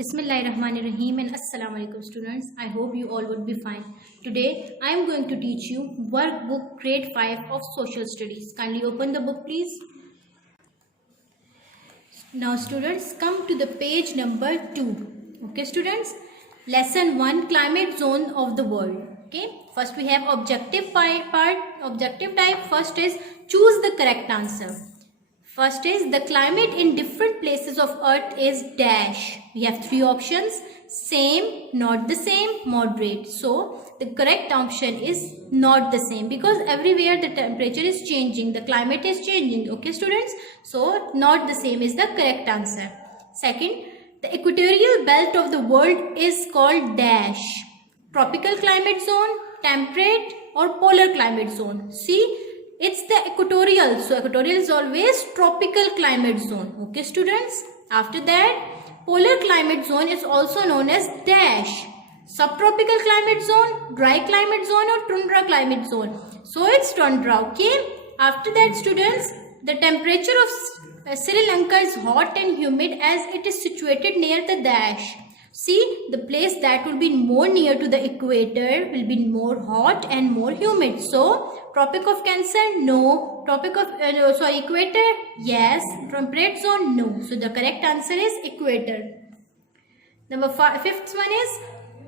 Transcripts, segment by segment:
Bismillahirrahmanirrahim and Assalamu alaikum students. I hope you all would be fine. Today I am going to teach you workbook grade 5 of social studies. Kindly open the book please. Now students, come to the page number 2. Okay students, lesson 1, climate zone of the world. Okay, first we have objective objective type. First is choose the correct answer. First is the climate in different places of earth is dash. We have three options: same, not the same, moderate. So the correct option is not the same, because everywhere the temperature is changing, the climate is changing. Okay students, so not the same is the correct answer. Second, the equatorial belt of the world is called dash: tropical climate zone, temperate, or polar climate zone. See, it's the equatorial. So equatorial is always tropical climate zone. Okay students. After that, polar climate zone is also known as dash: subtropical climate zone, dry climate zone, or tundra climate zone. So it's tundra. Okay. After that students, the temperature of Sri Lanka is hot and humid as it is situated near the dash. See, the place that will be more near to the equator will be more hot and more humid. So, Tropic of Cancer, no. Tropic of, equator, yes. Temperate zone, no. So, the correct answer is equator. Fifth one is,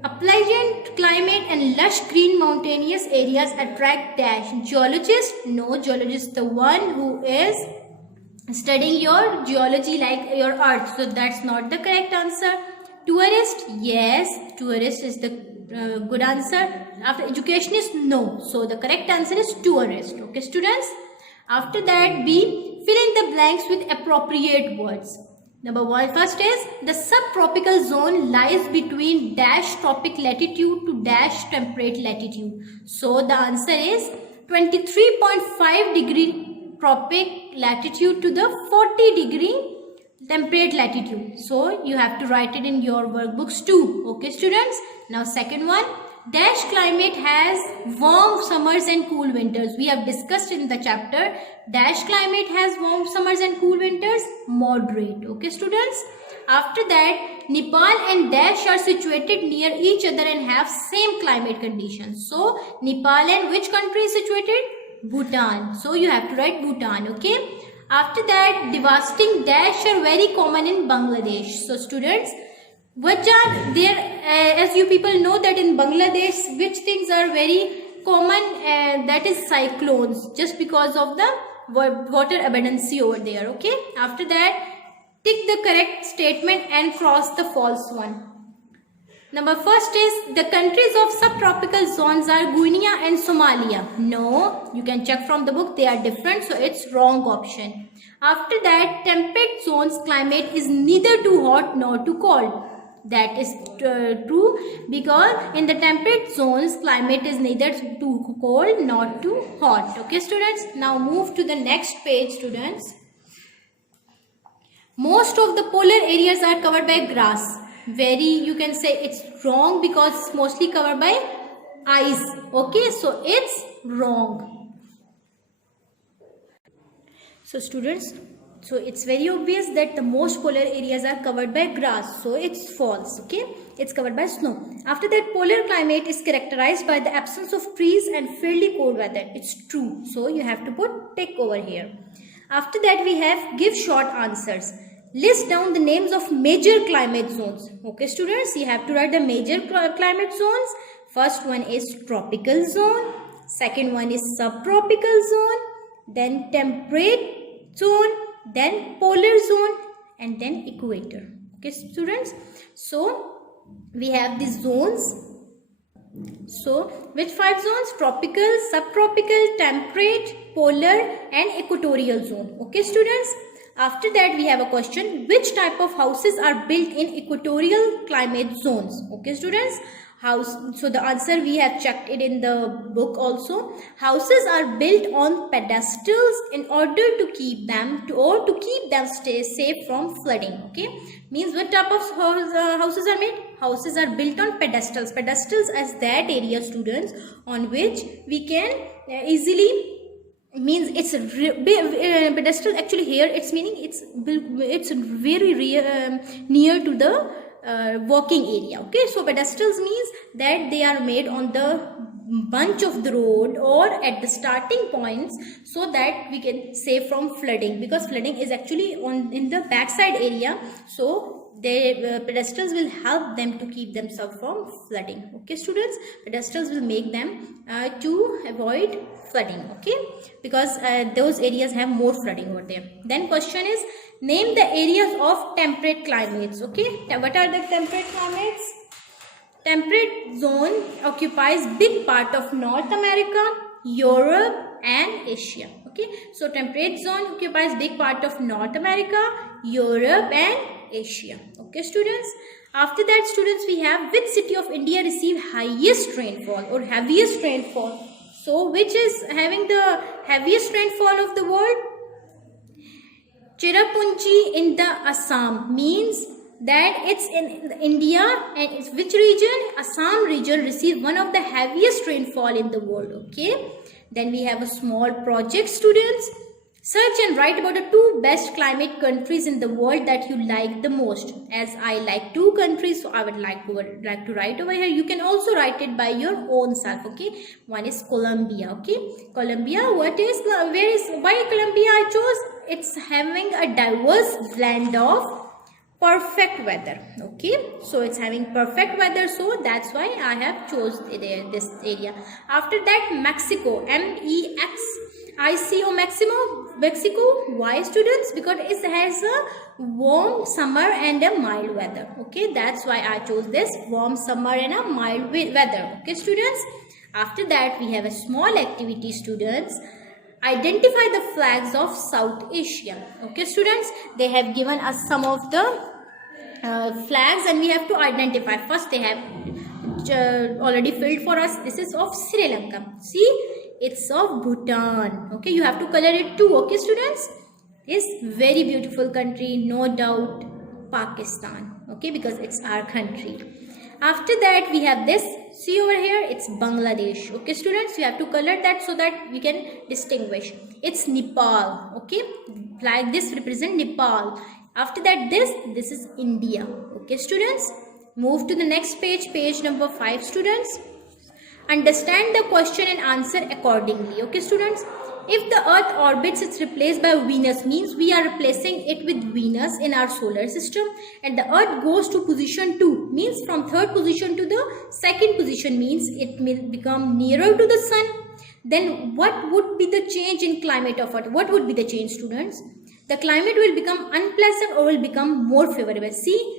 a pleasant climate and lush green mountainous areas attract dash. Geologist, no. Geologist, the one who is studying your geology like your earth. So, that's not the correct answer. Tourist, yes, tourist is the good answer. After educationist, no. So the correct answer is tourist. Okay students. After that, B, fill in the blanks with appropriate words. Number 1, first is, the subtropical zone lies between dash tropic latitude to dash temperate latitude. So the answer is 23.5 degree tropic latitude to the 40 degree temperate latitude. So you have to write it in your workbooks too. Okay students. Now second one, dash climate has warm summers and cool winters. We have discussed in the chapter, dash climate has warm summers and cool winters, moderate. Okay students. After that, Nepal and dash are situated near each other and have same climate conditions. So Nepal and which country is situated? Bhutan. So you have to write Bhutan. Okay. After that, devastating dash are very common in Bangladesh. So students, which are there, as you people know that in Bangladesh, which things are very common, that is cyclones, just because of the water abundance over there. Okay. After that, tick the correct statement and cross the false one. Number first is, the countries of subtropical zones are Guinea and Somalia. No, you can check from the book, they are different, so it's wrong option. After that, temperate zones climate is neither too hot nor too cold. That is true, because in the temperate zones climate is neither too cold nor too hot. Okay students, now move to the next page students. Most of the polar areas are covered by grass. You can say it's wrong, because it's mostly covered by ice. Okay, so it's wrong. So students, so it's very obvious that the most polar areas are covered by grass, so it's false. Okay, it's covered by snow. After that, polar climate is characterized by the absence of trees and fairly cold weather. It's true, so you have to put tick over here. After that, we have give short answers. List down the names of major climate zones. Okay students, you have to write the major climate zones. First one is tropical zone, second one is subtropical zone, then temperate zone, then polar zone, and then equator. Okay students, so we have these zones. So which 5 zones? Tropical, subtropical, temperate, polar, and equatorial zone. Okay students. After that, we have a question, which type of houses are built in equatorial climate zones? Okay students, so the answer we have checked it in the book also. Houses are built on pedestals in order to keep them stay safe from flooding. Okay, means what type of houses are made? Houses are built on pedestals. Pedestals as that area students on which we can easily, means it's pedestal. Actually here it's meaning it's very near to the walking area. Okay, so pedestals means that they are made on the bunch of the road or at the starting points, so that we can save from flooding, because flooding is actually in the backside area. So the pedestals will help them to keep themselves from flooding. Okay students, pedestals will make them to avoid flooding. Okay, because those areas have more flooding over there. Then question is, name the areas of temperate climates. Okay, what are the temperate climates? Temperate zone occupies big part of North America, Europe and Asia. Okay, so temperate zone occupies big part of North America, Europe and Asia. Okay students, after that students, we have which city of India receive highest rainfall or heaviest rainfall. So which is having the heaviest rainfall of the world? Cherrapunji in the Assam, means that it's in India, and it's which region? Assam region receive one of the heaviest rainfall in the world. Okay, then we have a small project students. Search and write about the 2 best climate countries in the world that you like the most. As I like 2 countries, so I would like to write over here. You can also write it by your own self. Okay, one is Colombia. Okay, Colombia, why Colombia I chose? It's having a diverse blend of perfect weather. Okay, so it's having perfect weather, so that's why I have chose this area. After that, Mexico, MEXICO, Mexico. Why students? Because it has a warm summer and a mild weather. Okay, that's why I chose this warm summer and a mild weather. Okay students, after that we have a small activity students. Identify the flags of South Asia. Okay students, they have given us some of the flags and we have to identify. First they have already filled for us. This is of Sri Lanka. See, it's of Bhutan. Okay, you have to color it too. Okay students, this very beautiful country, no doubt Pakistan. Okay, because it's our country. After that we have this, see over here, it's Bangladesh. Okay students, you have to color that so that we can distinguish. It's Nepal. Okay, like this represent Nepal. After that this is India. Okay students, move to the next page, page number 5 students. Understand the question and answer accordingly. Okay students, if the earth orbits, it's replaced by Venus, means we are replacing it with Venus in our solar system, and the earth goes to position 2, means from 3rd position to the 2nd position, means it will become nearer to the sun. Then what would be the change in climate of earth? What would be the change students? The climate will become unpleasant or will become more favorable. See,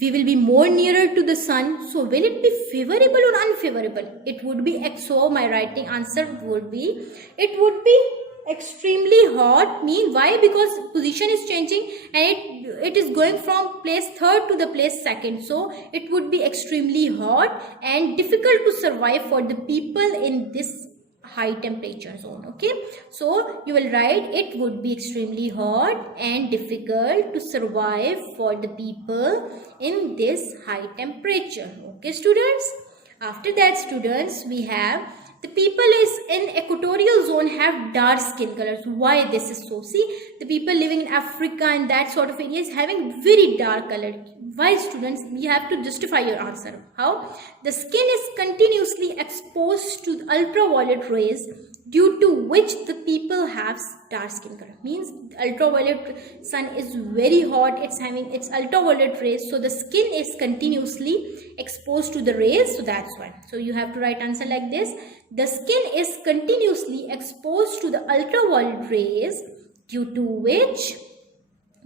we will be more nearer to the sun, so will it be favorable or unfavorable? It would be, so my writing answer would be, it would be extremely hot. Mean why? Because position is changing and it is going from place 3rd to the place 2nd, so it would be extremely hot and difficult to survive for the people in this high temperature zone. Okay, so you will write, it would be extremely hot and difficult to survive for the people in this high temperature. Okay students, after that students, we have the people is in equatorial zone have dark skin colors. Why this is so? See, the people living in Africa and that sort of area is having very dark color. Why students? You have to justify your answer. How? The skin is continuously exposed to ultraviolet rays, due to which the people have dark skin color. Means ultraviolet sun is very hot, it's having its ultraviolet rays, so the skin is continuously exposed to the rays, so that's why. So you have to write answer like this. The skin is continuously exposed to the ultraviolet rays, due to which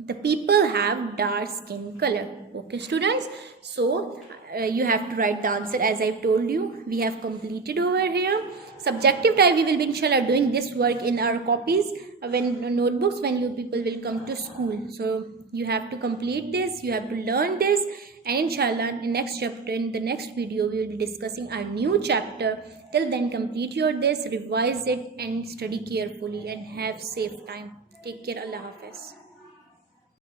the people have dark skin color. Okay students, so you have to write the answer as I told you. We have completed over here. Subjective type, we will be inshallah doing this work in our copies, when notebooks, when you people will come to school. So you have to complete this, you have to learn this, and inshallah in next chapter, in the next video, we will be discussing our new chapter. Till then, complete your this, revise it and study carefully and have safe time. Take care. Allah Hafiz.